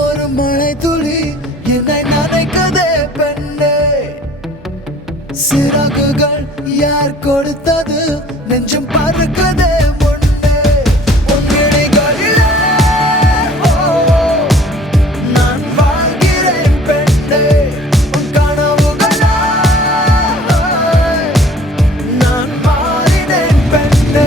ஒரு மழை துளி என்னை நனைக்குதே பெண்ணே, சிறகுகள் யார் கொடுத்தது நெஞ்சம் பறக்குதே முன்னே, உன் விழிகளிலே நான் வாழ்கிறேன் பெண்ணே, உன் கனவுகளாய் நான் மாறினேன் பெண்ணே.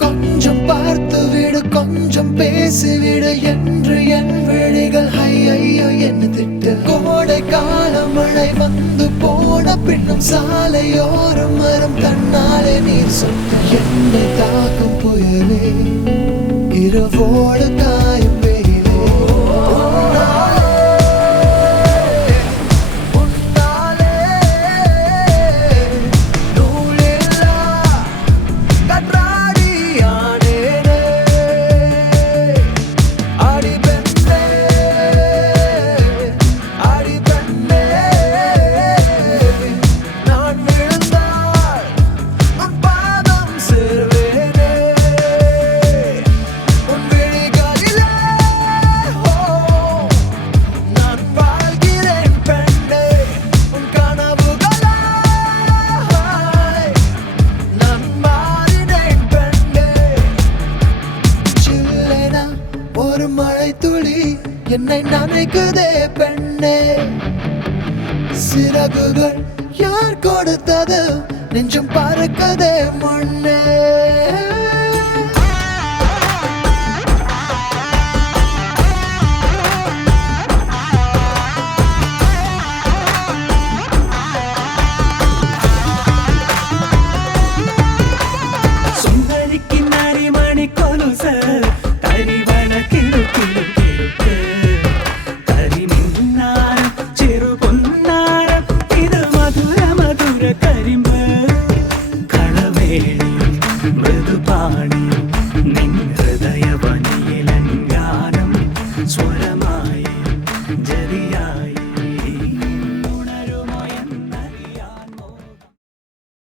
கொஞ்சம் பார்த்து விடு, கொஞ்சம் பேசிவிடு என்று என் விழிகள் ஐயோ என்ன திட்டு. கோடை கால மழை வந்து போன பின்னும் சாலையோரம் மரம் தன்னாலே நீர் சொட்டு. என்னை தாக்கும் புயலே இரவோடு காயும் வெயிலே, ஒரு மழை துளி என்னை நனைக்குதே பெண்ணே, சிறகுகள் யார் கொடுத்தது நெஞ்சம் பறக்குதே முன்னே. மృదు పాణి